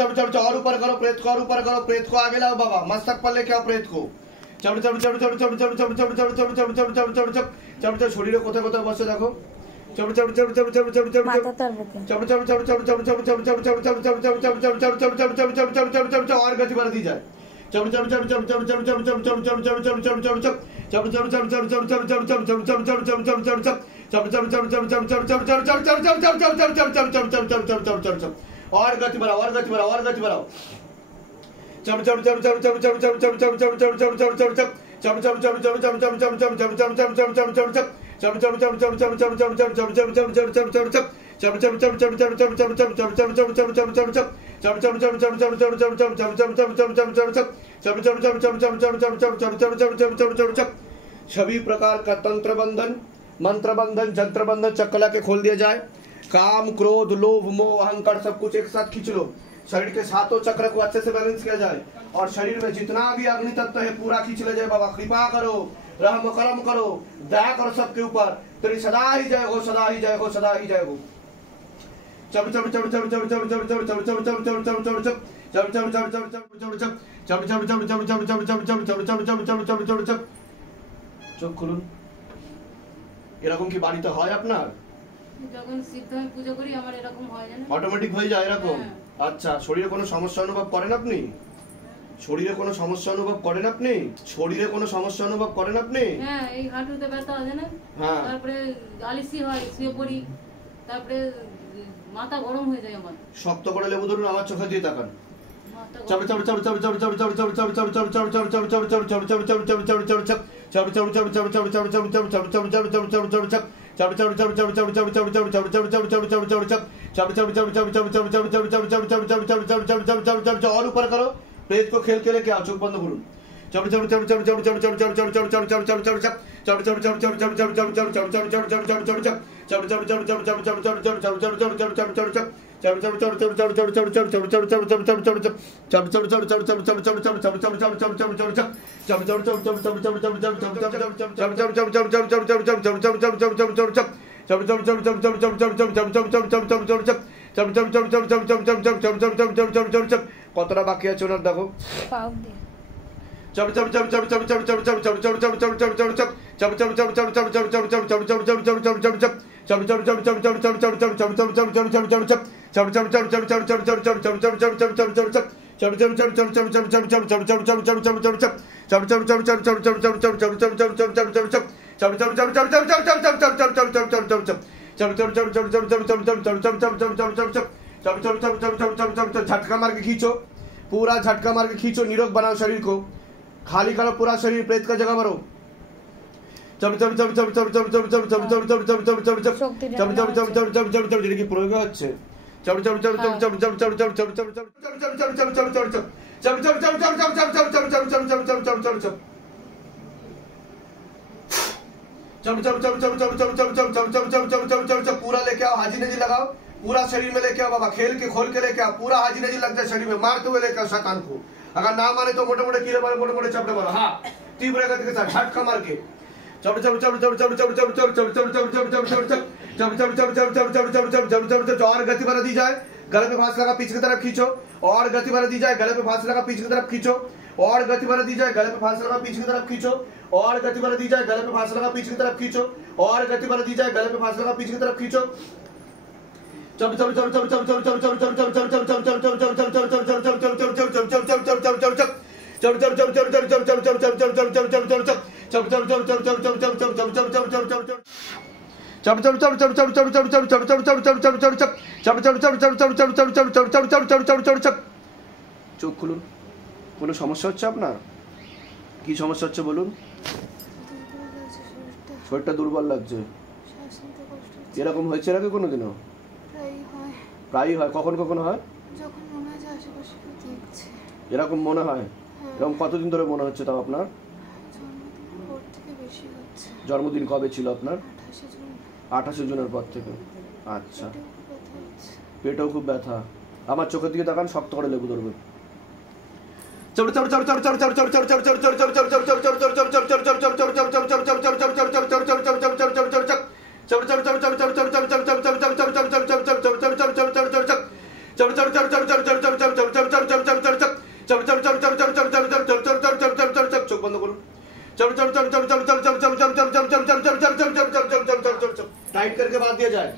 और ऊपर करो प्रेत को, और ऊपर करो प्रेत को, आगे लाओ बाबा, मस्तक पर लेके आओ प्रेत को। শরীরে কোথায় কোথায় বসে দেখো। और गति बढ़ दी जाए। और गति बढ़ाओ, और गति बढ़ाओ, और गति बढ़ाओ। सभी प्रकार का तंत्र बंधन, मंत्र बंधन, जंत्र बंधन चक्कला के खोल दिया जाए। काम, क्रोध, लोभ, मोह, अहंकार सब कुछ एक साथ खींच लो। शरीर के सातों चक्र को अच्छे से बैलेंस किया जाए और शरीर में जितना भी अग्नि तत्व है पूरा खींच ले जाए। बाबा कृपा करो, रहम करम करो, दया करो सबके ऊपर। तेरी सदा ही जय हो, सदा ही जय हो, सदा ही जय हो। চোখ খুলুন। এরকম কি বাড়িতে হয় আপনার? যখন সিদ্ধান্ত পূজা করি আমার এরকম হয় না, অটোমেটিক হয়ে যায় এরকম। আচ্ছা, শরীরে কোনো সমস্যা অনুভব করেন আপনি? শরীরে কোনো সমস্যা অনুভব করেন আপনি? শরীরে কোনো সমস্যা অনুভব করেন আপনি? হ্যাঁ, এই হাঁটুতে ব্যথা আছে না, হ্যাঁ, তারপরে আলিসি হয়, শুয়ে পড়ি, তারপরে মাথা গরম হয়ে যায় আমার। শক্ত করে লেবু ধরুন, আমার চোখে দিয়ে তাকান। और ऊपर करो, प्रेत को खेल के लेके आओ, चोख बंद करूँ। কতটা বাকি আছে ওনার দেখো। झटका मार के खींचो, पूरा झटका मार के खींचो, निरोग बनाओ शरीर को, खाली करो पूरा शरीर, प्रेत का जगह भरो। প্রয়োগ হচ্ছে। पूरा लेके आओ, हाजी नजी लगाओ, पूरा शरीर में लेके आओ बाबा, खेल के खोल के लेके आओ, पूरा हाजी नजी लग जाए शरीर में, मारते हुए लेके आओ शैतान को। अगर ना मारे तो मोटे मोटे कीड़े मारो, मोटे मोटे चपटे मारो। हाँ, तीव्र गति के साथ झटका मार के और गति बढ़ा दी जाए, गले पे फांस लगा पीछे की तरफ खींचो, और गति बढ़ा दी जाए, गले पे फांस लगा पीछे की तरफ खींचो, और गति बढ़ा दी जाए, गले पे फांस लगा पीछे की तरफ खींचो, और गति बढ़ा दी जाए, गले पे फांस लगा पीछे की तरफ खींचो, और गति बढ़ा दी जाए, गले पे फांस लगा पीछे की तरफ खींचो। চোখ খুলুন। কোনো সমস্যা হচ্ছে আপনার? কি সমস্যা হচ্ছে বলুন? শরীরটা দুর্বল লাগছে, এরকম হয়েছে নাকি কোনোদিনও? প্রায়ই হয়। কখন কখন হয়? যখন মনে হয় আশেপাশে কেউ দেখছে এরকম মনে হয়। এরকম কতদিন ধরে মনে হচ্ছে তাও আপনার? জন্মদিনের পর থেকে বেশি হচ্ছে। জন্মদিন কবে ছিল আপনার? 28 জুন। 28 জুনের পর থেকে। আচ্ছা, পেটেও খুব ব্যথা। আমার চোখের দিকে তাকান, শক্ত করে লেবু ধরবে। চোখ বন্ধ করুন। टाइट करके बात दिया जाए।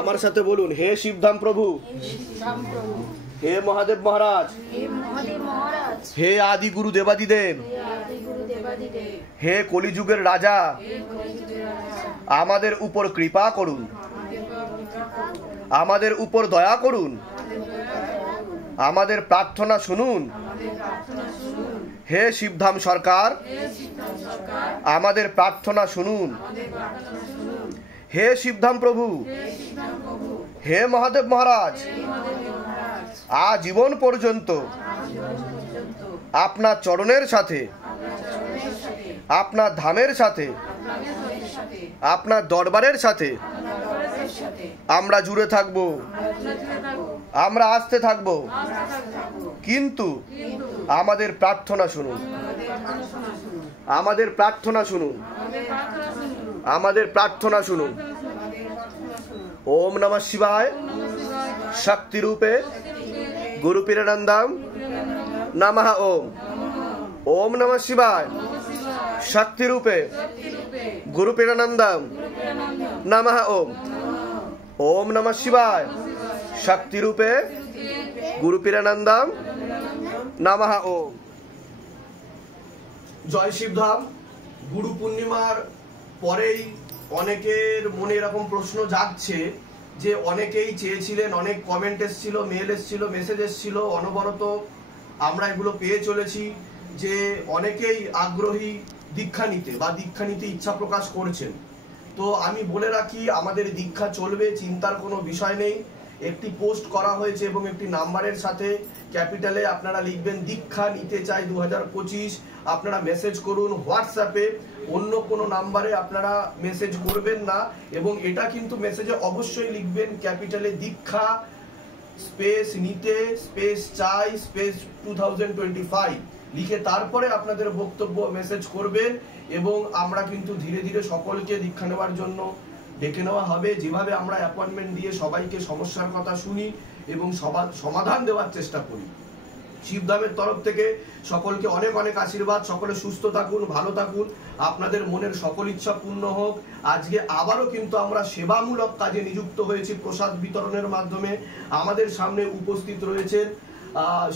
আমার সাথে বলুন, হে শিবধাম প্রভু, হে মহাদেব মহারাজ, হে আদি গুরু দেবাদিদেব, হে কলিযুগের রাজা, আমাদের উপর কৃপা করুন, আমাদের উপর দয়া করুন, আমাদের প্রার্থনা শুনুন। হে শিবধাম সরকার, আমাদের প্রার্থনা শুনুন। হে শিবধাম প্রভু, হে মহাদেব মহারাজ, আজীবন পর্যন্ত আপনার চরণের সাথে, আপনার ধামের সাথে, আপনার দরবারের সাথে আমরা জুড়ে থাকবো, আমরা আসতে থাকবো, কিন্তু আমাদের প্রার্থনা শুনুন, আমাদের প্রার্থনা শুনুন, আমাদের প্রার্থনা শুনুন। ওম নমঃ শিবায় শক্তি রূপে গুরু পীরানন্দম নমঃ ওম। ওম নমঃ শিবায় শক্তি রূপে গুরু পীরানন্দম নমঃ ওম। ওম নমঃ শিবায় শক্তি রূপে গুরু পীরানন্দম নমঃ ওম। জয় শিবধাম। গুরু পূর্ণিমার পরেই অনেকের মনে এরকম প্রশ্ন জাগছে যে অনেকেই চেয়েছিলেন, অনেক কমেন্ট এসেছিল, মেল এসেছিল, মেসেজ এসেছিল, অনবরত আমরা এগুলো পেয়ে চলেছি যে অনেকেই আগ্রহী দীক্ষা নিতে বা দীক্ষা নিতে ইচ্ছা প্রকাশ করছেন। তো আমি বলে রাখি, আমাদের দীক্ষা চলবে, চিন্তার কোনো বিষয় নেই। একটি পোস্ট করা হয়েছে এবং একটি নাম্বারের সাথে ক্যাপিটালে আপনারা লিখবেন দীক্ষা নিতে চাই 2025। আপনারা মেসেজ করুন হোয়াটসঅ্যাপে, অন্য কোনো নাম্বারে আপনারা মেসেজ করবেন না। এবং এটা কিন্তু মেসেজে অবশ্যই লিখবেন ক্যাপিটালে দীক্ষা স্পেস নিতে স্পেস চাই স্পেস 2025 লিখে তারপরে আপনাদের বক্তব্য মেসেজ করবেন। এবং আমরা কিন্তু ধীরে ধীরে সকলকে দীক্ষা নেওয়ার জন্য ডেকে নেওয়া হবে। যেভাবে আমরা অ্যাপয়েন্টমেন্ট দিয়ে সবাইকে সমস্যার কথা শুনি এবং সমাধান দেওয়ার চেষ্টা করি। শিবধামের তরফ থেকে সকলকে অনেক অনেক আশীর্বাদ। সকলে সুস্থ থাকুন, ভালো থাকুন, আপনাদের মনের সকল ইচ্ছা পূর্ণ হোক। আজকে আবারও কিন্তু আমরা সেবামূলক কাজে নিযুক্ত হয়েছি প্রসাদ বিতরণের মাধ্যমে। আমাদের সামনে উপস্থিত রয়েছেন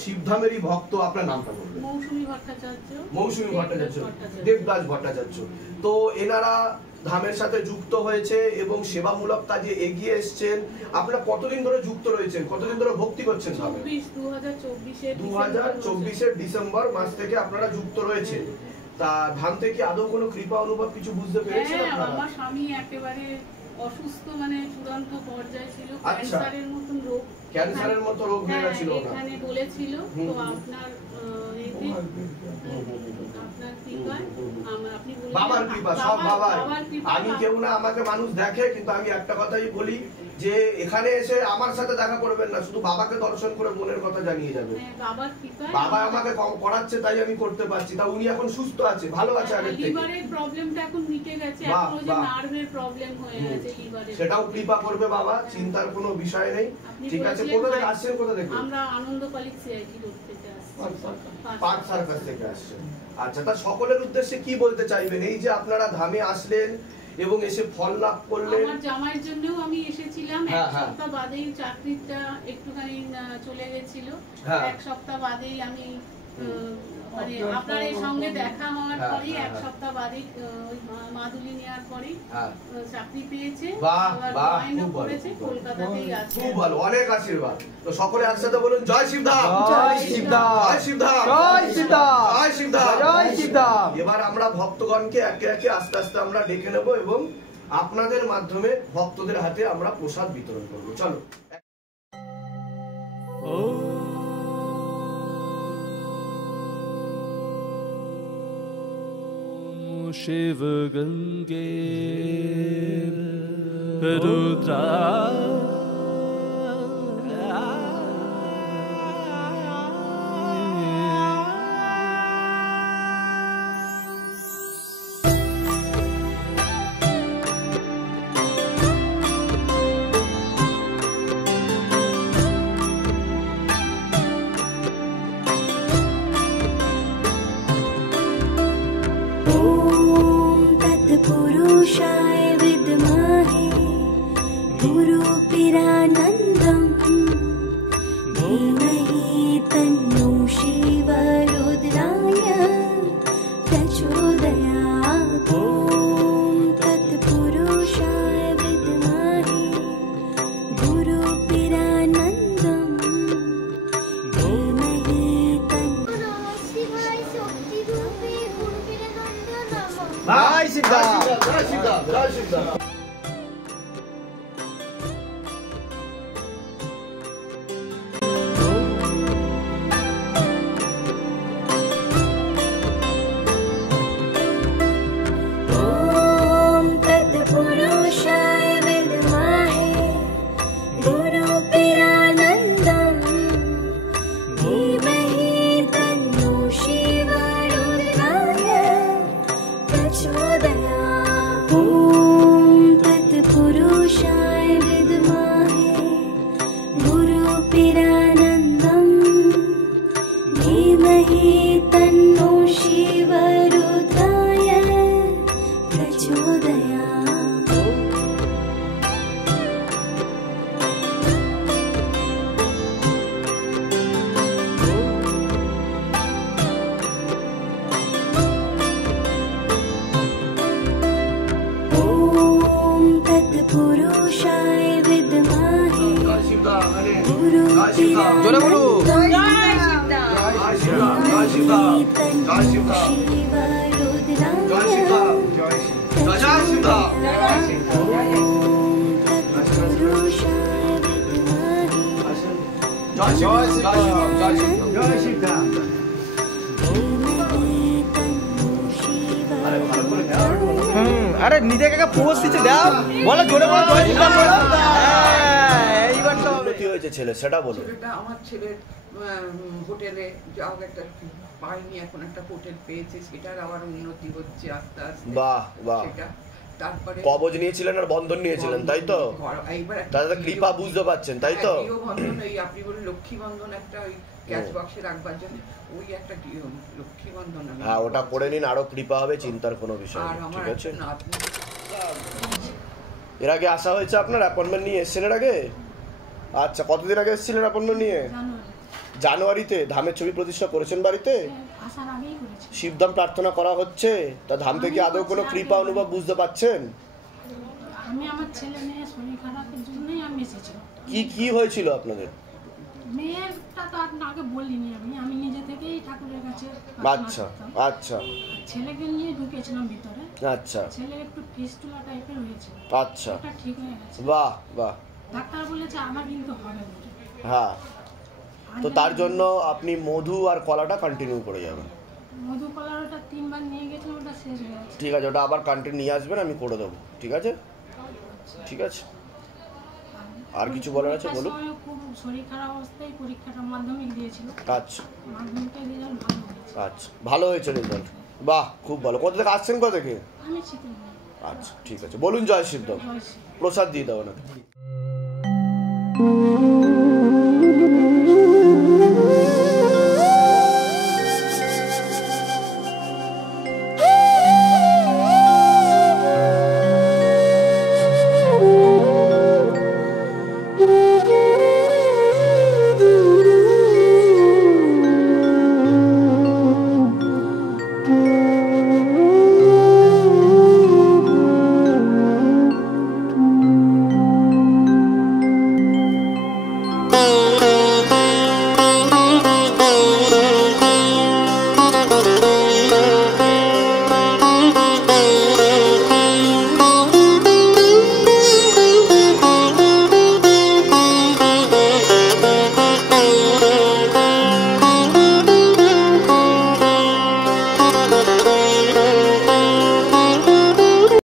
শিবধামেরই ভক্ত, আপনার নামটা বলবেন? মৌসুমী ভট্টাচার্য, দেবদাস ভট্টাচার্য। তো এনারা ধামের সাথে যুক্ত হয়েছে এবং সেবামূলক কাজে এগিয়ে এসছেন। আপনারা কতদিন ধরে যুক্ত রয়েছেন, কতদিন ধরে ভক্তি করছেন? 2024 ডিসেম্বর মাস থেকে আপনারা যুক্ত রয়েছেন। তা ধাম থেকে আদৌ কোনো কৃপা অনুভব কিছু বুঝতে পেরেছেন আপনারা? আমার স্বামী একেবারে অসুস্থ, মানে চূড়ান্ত পর্যায়ে ছিল, ক্যান্সারের মতন রোগ, ক্যান্সারের মতো রোগ হয়ে গেছিল। এখানে বলেছিল তো আপনার বাবার কৃপা, সব বাবার। আমি কেউ না, আমাকে মানুষ দেখে, কিন্তু আমি একটা কথাই বলি যে এখানে এসে আমার সাথে দেখা করবেন না, শুধু বাবাকে দর্শন করে মনের কথা জানিয়ে যাবেন। বাবা আমাকে করাচ্ছে তাই আমি করতে পারছি। তা উনি এখন সুস্থ আছে, ভালো আছে আগের থেকে। লিভারের প্রবলেমটা এখন মিটে গেছে, এখন ওই যে নার্ভের প্রবলেম হয়ে গেছে লিভারে, সেটাও কৃপা করবে বাবা, চিন্তার কোনো বিষয় নেই। ঠিক আছে, কোথা থেকে আসছেন? কোথা থেকে? আমরা আনন্দপালিক সিআইটি রোড থেকে আসছি, পার্ক সার্কাস থেকে আসছেন। আচ্ছা, তা সকলের উদ্দেশ্যে কি বলতে চাইবেন এই যে আপনারা ধামে আসলেন এবং এসে ফল লাভ করলেন? আমার জামাইয়ের জন্যও আমি এসেছিলাম, এক সপ্তাহ বাদেই চাকরিটা একটুখানি চলে গেছিল, এক সপ্তাহ বাদেই আমি মানে আপনার এই সঙ্গে দেখা হওয়ার পরেই এক সপ্তাহ বাদেই ওই মাদুলি নেওয়ার পরেই চাকরি পেয়েছে, কলকাতাতেই আছে। খুব ভালো, অনেক আশীর্বাদ। তো সকলে একসাথে বলুন জয় শিবধাম, জয় শিবধাম, জয় শিবধাম, জয় শিবধাম, জয় শিবধাম, জয় শিবধাম। এবার আমরা ভক্তগণকে একে একে আস্তে আস্তে আমরা ডেকে নেব এবং আপনাদের মাধ্যমে ভক্তদের হাতে আমরা প্রসাদ বিতরণ করব। চলো। शिव गंगे रुद्रा ॐ तत्पुरुषाय विद्महे गुरुपिरानन्दं धीमहि तन्नो शिवाय शक्तिरूपे गुरुपिरानन्द नमः। जय शिवदास। जय शिवदास, जय शिवदास। ॐ तत्पुरुषाय विद्महे गुरुपिरानन्दं धीमहि तन्नो शिवरुद्राय प्रचोदयात्। ॐ तत्पुरुषाय विद्महे गुरुपिरानन्दं धीमहि तन्नो शिवरुद्राय प्रचोदयात्। ॐ तत्पुरुषाय विद्महे जय शिवदास, अरे गुरुपिरानन्दं जोरे बोलो। जय शिवदास, जय शिवदास, जय शिवदास, जय शिवदास, जय शिवदास, जय शिवदास, जय शिवदास। আরে নিজেকে পোজ দিচ্ছে দাও, বলো জোরে বলো জয় শিবদাস বলো। এইবার তো উন্নতি হয়েছে ছেলে, সেটা বলো। ছেলেটা আমার ছেলের হোটেলে যাও একটা পাইনি, এখন একটা হোটেল পেয়েছে, সেটার আবার উন্নতি হচ্ছে আস্তে আস্তে। বাহ বাহ। সেটা তারপরে কবজ নিয়েছিলেন আর বন্ধন নিয়েছিলেন, তাই তো? এইবার একটা তাদের কৃপা বুঝতে পারছেন, তাই তো? গৃহ বন্ধন, ওই আপনি বলেন লক্ষ্মী বন্ধন, একটা ওই ক্যাশ বক্সে রাখবার জন্য ওই একটা লক্ষ্মী বন্ধন আমি হ্যাঁ, ওটা করে নিন, আরো কৃপা হবে, চিন্তার কোনো বিষয় আর নেই, আমার ঠিক আছে? একটা নাতনি। এর আগে আসা হয়েছে আপনার অ্যাপয়েন্টমেন্ট নিয়ে এসেছেন এর আগে? আচ্ছা, কতদিন আগে এসেছিলেন অ্যাপয়েন্টমেন্ট নিয়ে? জানুয়ারিতে। ধামের ছবি প্রতিষ্ঠা করেছেন বাড়িতে? আসার আগেই করেছি। শিবধাম প্রার্থনা করা হচ্ছে, তা ধাম থেকে আদৌ কোনো কৃপা অনুভব বুঝতে পাচ্ছেন? আমি আমার ছেলে মেয়ে শরীর খারাপের জন্যই আমি এসেছিলাম। কি কি হয়েছিল আপনাদের? মেয়েরটা তো আর আগে বলিনি, আমি নিজে থেকেই ঠাকুরের কাছে প্রার্থনা আচ্ছা করতাম। আচ্ছা ছেলেকে নিয়ে ঢুকেছিলাম ভিতরে, আচ্ছা ছেলের একটু ফিস্টুলা টাইপের হয়েছিল, আচ্ছা। ওটা ঠিক হয়ে গেছে। বাহ বাহ। ডাক্তার বলেছে আবার কিন্তু হবে বলে। হ্যাঁ, তো তার জন্য আপনি মধু আর কলাটা কন্টিনিউ করে যাবেন। মধু কলার ওটা 3 বার নিয়ে গেছিলাম, ওটা শেষ হয়ে গেছে। ঠিক আছে, ওটা আবার কন্টিনিউ নিয়ে আসবেন, আমি করে দেবো, ঠিক আছে? ঠিক আছে, আর কিছু বলার আছে বলুন। পরীক্ষার সময় খুব শরীর খারাপ অবস্থায় পরীক্ষাটা মাধ্যমিক দিয়েছিল, আচ্ছা মাধ্যমিকের রেজাল্ট ভালো হয়েছে। আচ্ছা, ভালো হয়েছে রেজাল্ট, বাহ খুব ভালো। কোথা থেকে আসছেন, কোথা থেকে? আমি শিখলাম। আচ্ছা ঠিক আছে, বলুন জয় শিবদাম, জয় শ্রী। প্রসাদ দিয়ে দাও ওনাকে।